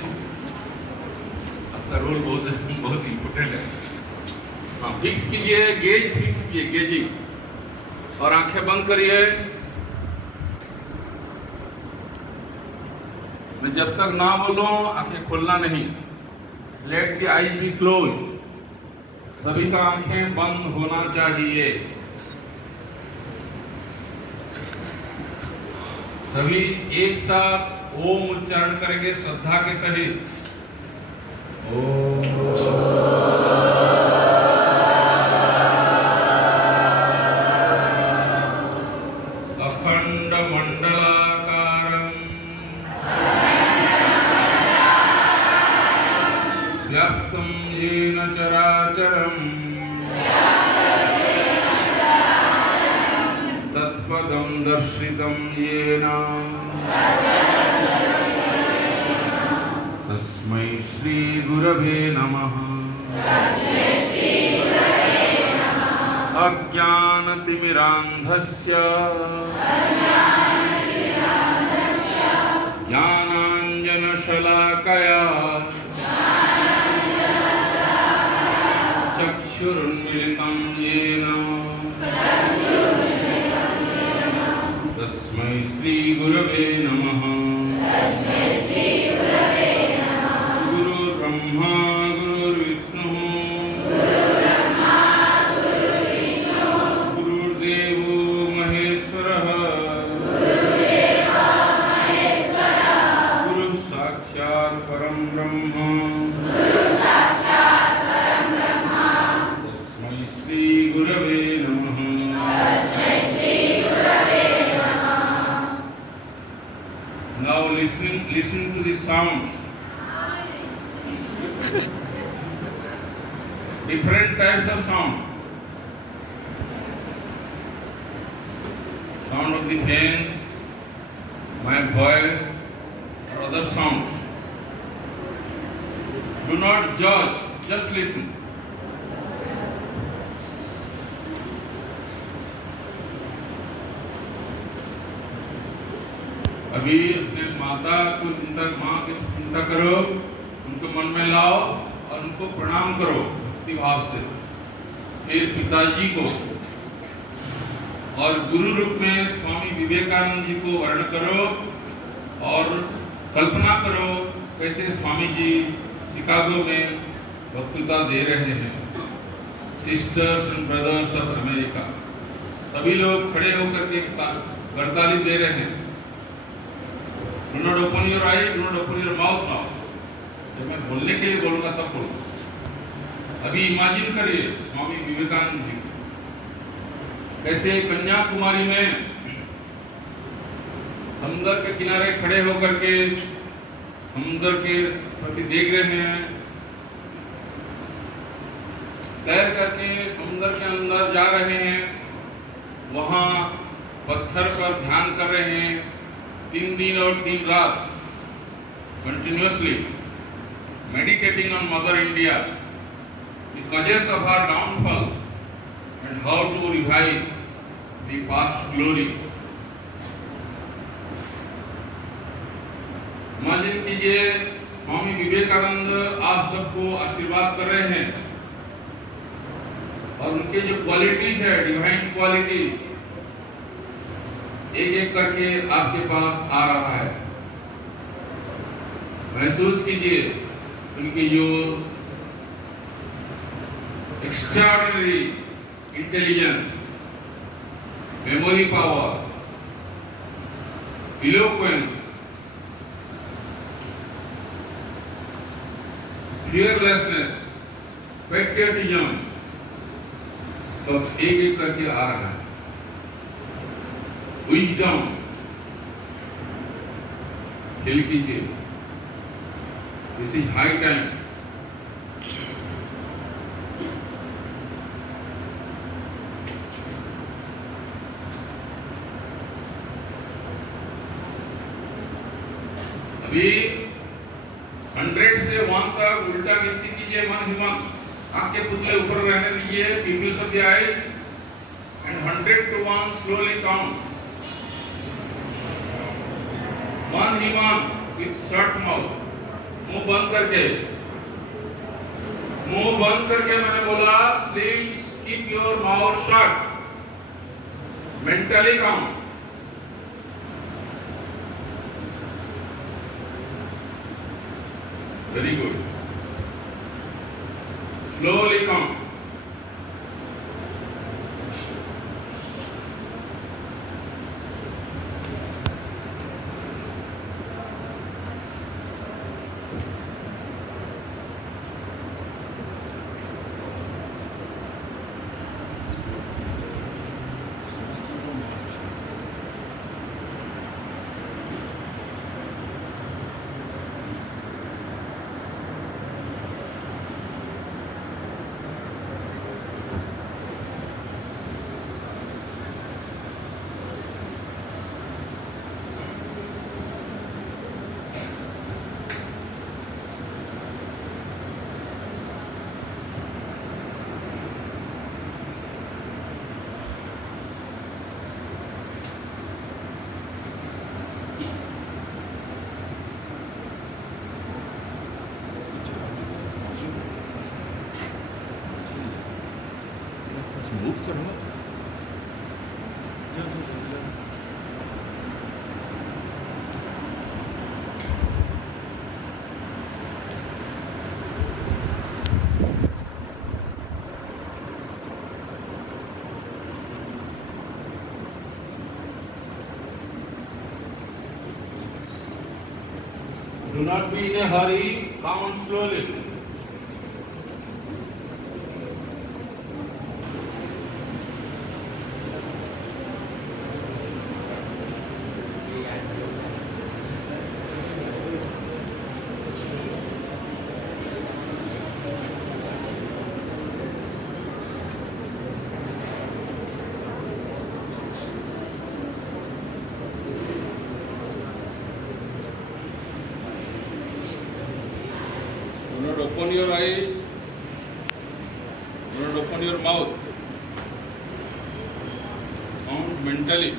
आपका रोल बहुत इम्पोर्टेंट है। हाँ, फिक्स कीजिए, गेज फिक्स कीजिए, गेजिंग। और आंखें बंद करिए। मैं जब तक ना बोलूं आंखें खोलना नहीं। Let the eyes be close. सभी का आंखें बंद होना चाहिए। सभी एक साथ ओम उच्चारण करेंगे श्रद्धा के सहित। ओम अखंड मंडलाकारं व्याप्तं येन चराचरं तत्पदं दर्शितं येन तस्मै श्री गुरवे नमः। अज्ञानतिमिरान्धस्य ज्ञानाञ्जनशलाकया चक्षुरुन्मिलितं येन तस्मै श्री गुरवे नमः। गुरुर्ब्रह्मा गुरुर्विष्णुः गुरुर्देवो महेश्वरः गुरुः साक्षात् परं ब्रह्म तस्मै श्री गुरवे नमः। Now listen to the sounds. Different types of sound. Sound of the fans, my voice, or other sounds. Do not judge, just listen. अभी अपने माता को माँ की चिंता करो, उनको मन में लाओ और उनको प्रणाम करो भक्ति भाव से। फिर पिताजी को और गुरु रूप में स्वामी विवेकानंद जी को वर्ण करो और कल्पना करो कैसे स्वामी जी शिकागो में वक्तृता दे रहे हैं। Sisters and brothers of America, सभी लोग खड़े होकर के करताली दे रहे हैं। Do not open your eye, do not open your mouth now. जब मैं बोलने के लिए बोलूंगा तब बोलो। अभी इमेजिन करिए स्वामी विवेकानंद जी कैसे कन्याकुमारी में समुद्र के किनारे खड़े होकर के समुद्र के प्रति देख रहे हैं, तैर करके समुद्र के अंदर जा रहे हैं, वहां पत्थर पर ध्यान कर रहे हैं 3 दिन और 3 रात continuously meditating on Mother India, the causes of her downfall and how to revive the past glory. Imagine कीजिए स्वामी विवेकानंद आप सबको आशीर्वाद कर रहे हैं और उनके जो क्वालिटीज है, डिवाइन क्वालिटीज, एक एक करके आपके पास आ रहा है। महसूस कीजिए उनकी जो extraordinary intelligence, memory power, eloquence, fearlessness, patriotism, सब एक एक करके आ रहा है। विजडम फील कीजिए, दिस इज हाई टाइम। अभी 100 से 1 तक उल्टा गिनती कीजिए, मन ही मन, आंख के पुतले ऊपर रहने दीजिए, pupils of the eyes, and 100 to 1 slowly count. मन ही मन with shut mouth, मुंह बंद करके मैंने बोला please keep your mouth shut. Mentally count. Very good. Slowly count. Move करो ना। Do not be in a hurry, count slowly. Do not open your eyes. Do not open your mouth. Count mentally.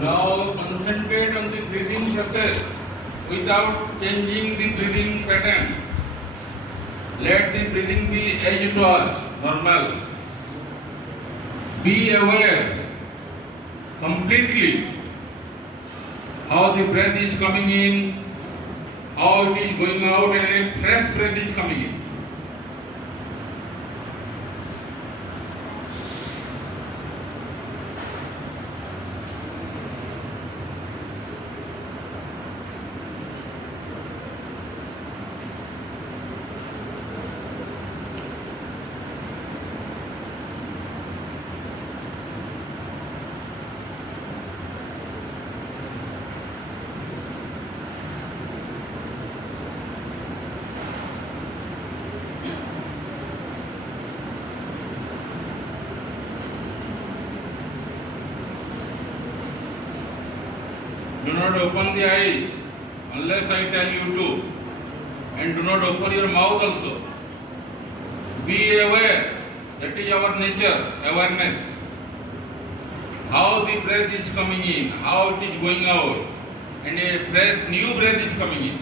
Now concentrate on the breathing process without changing the breathing pattern. Let the breathing be as it was, normal. Be aware completely how the breath is coming in, how it is going out, and a fresh breath is coming in. Do not open the eyes unless I tell you to, and do not open your mouth also. Be aware, that is our nature, awareness. How the breath is coming in, how it is going out, and a fresh new breath is coming in.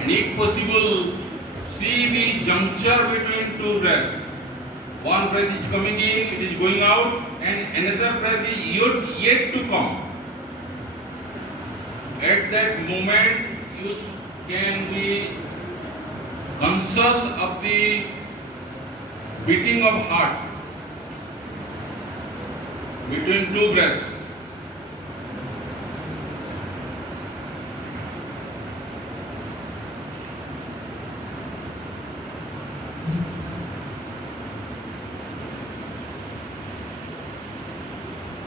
And if possible, see the juncture between two breaths. One breath is coming in, it is going out, and another breath is yet to come. At that moment, you can be conscious of the beating of heart between two breaths.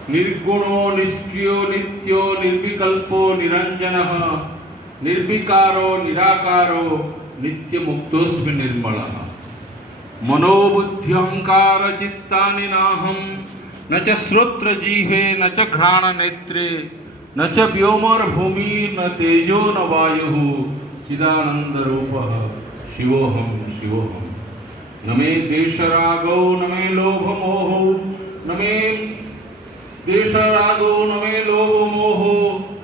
निर्गुणो निष्क्रियो नित्यो निर्विकल्पो निरंजनः निर्विकारो निराकारो नित्य मुक्तोस्मि निर्मलः मनोबुद्ध्यहंकार चित्तानि नाहं न च श्रोत्र जिह्वे न च घ्राण नेत्रे न च व्योमर्भूमि न तेजो न वायुः चिदानंद रूपः शिवोऽहं शिवोऽहं न मे देशरागो न मे लोभमोहो न मे देशरागो न मे लोभमोहो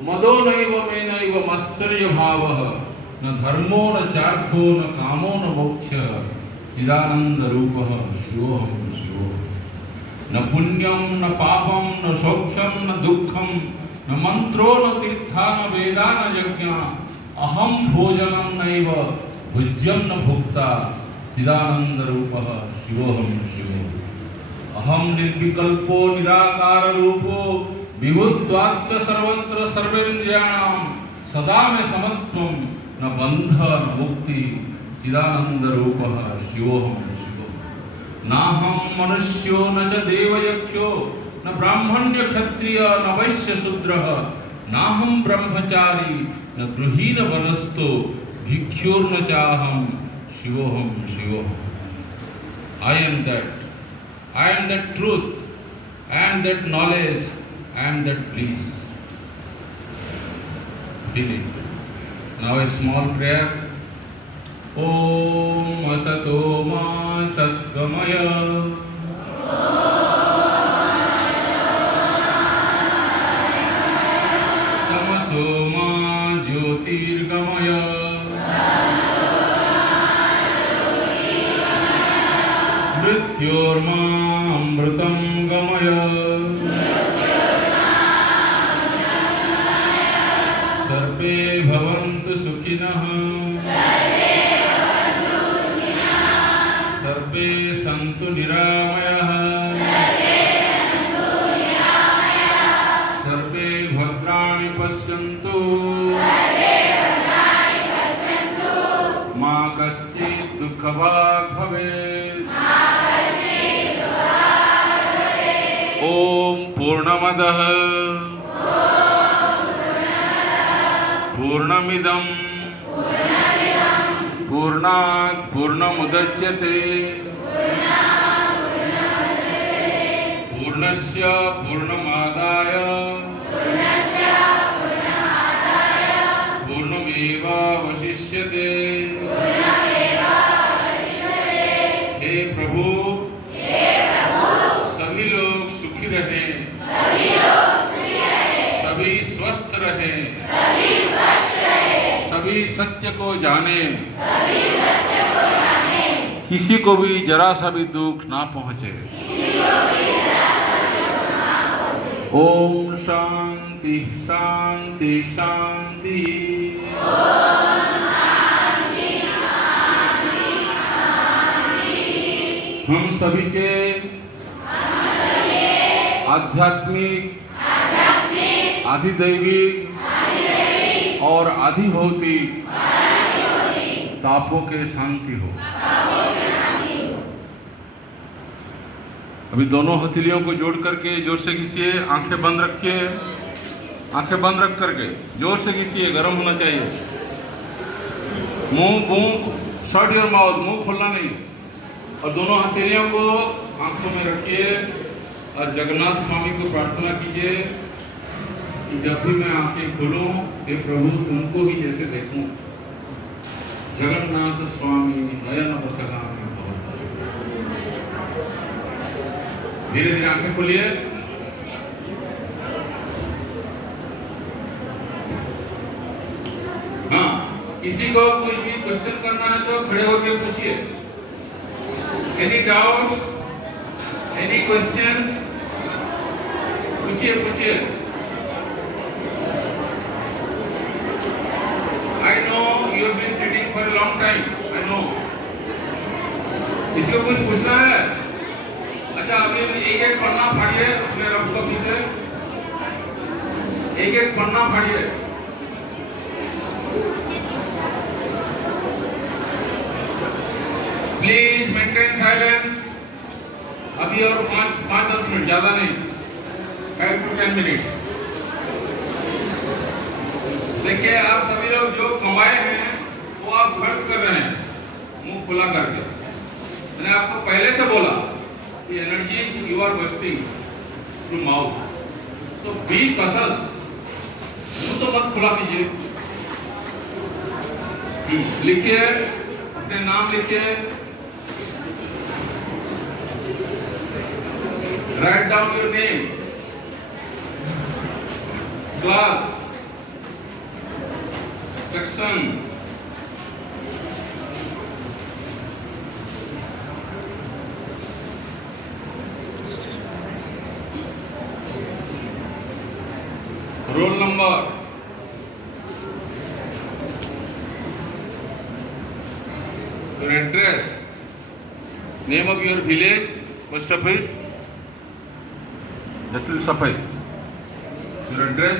मदो नैव मे नैव मत्सर्यभावः न धर्मो न चार्थो न कामो न मोक्षः चिदानंद रूपः शिवोऽहं शिवोऽहं न पुण्यं न पापं न सौख्यं न दुःखं न मंत्रो न तीर्था न वेदा न यज्ञा अहं भोजनं नैव भुज्यं न भुक्ता चिदानंद रूपः शिवोऽहं शिवोऽहम् अहं निर्विकल्पो निराकार रूपो विभुत्वाच्च सर्वत्र सर्वेन्द्रियाणां सदा मे समत्वं न बंध न मुक्ति चिदानंद रूपः शिवोऽहं शिवोऽहम् नाहं मनुष्यो न च देवयक्षो न ब्राह्मण्य क्षत्रिय न वैश्य शूद्रः नाहं ब्रह्मचारी न गृही न वनस्थो भिक्षुर्न चाहं शिवोऽहं शिवोऽहम् I am that truth, I am that knowledge, I am that bliss. Feeling. Now a small prayer. Om Asato Ma Satgamaya. Tamaso Ma Jyotirgamaya. Mrityorma Amritam Gamaya. Sarve Bhavantu Sukhinah. सर्वे सन्तु निरामयाः सर्वे भद्राणि पश्यन्तु मा कश्चित् दुःखभाग् भवेत् ॐ पूर्णमदः पूर्णमिदं पूर्णात् पूर्णमुदच्यते पूर्णस्य पूर्णमादाय पूर्णमेवावशिष्यते हे प्रभु सभी लोग सुखी रहें सभी स्वस्थ रहें सभी सत्य को जाने किसी को भी जरा सा भी दुख ना पहुंचे ओम शांति शांति शांति हम सभी के आध्यात्मिक अधिदैविक और अधिभौतिक तापों के शांति हो। अभी दोनों हथेलियों को जोड़ करके जोर से घिसिए, आंखें बंद रखिए, आंखें बंद रख करके जोर से घिसिए, गर्म होना चाहिए। मुंह शट योर माउथ, मुंह खोलना नहीं। और दोनों हथेलियों को आंखों में रखिए और जगन्नाथ स्वामी को प्रार्थना कीजिए कि जब भी मैं आंखें खोलूं हे प्रभु तुमको ही जैसे देखूं। जगन्नाथ स्वामी नयन पथगामी भवतु। धीरे धीरे आंखें खोलिए। हाँ, किसी को कोई भी क्वेश्चन करना है तो खड़े होकर पूछिए। एनी डाउट्स, एनी क्वेश्चंस, पूछिए पूछिए। I know you have been sitting for a long time. I know. इसको कुछ पूछना है? अच्छा, अभी एक एक पन्ना फाड़िए अपने रफ कॉपी से। एक एक पन्ना फाड़िए। Please maintain silence. अभी और 5-10 मिनट, ज्यादा नहीं। 5 to 10 minutes. देखिए आप सभी लोग जो कमाए हैं वो आप खर्च कर रहे हैं मुंह खुला करके। मैंने आपको पहले से बोला कि energy you are wasting through mouth, तो बी कॉशियस, मुंह तो मत खुला कीजिए। लिखिए, अपने नाम लिखिए, write down your name, class, section, roll number, your address, name of your village, post office, that will suffice. Your address,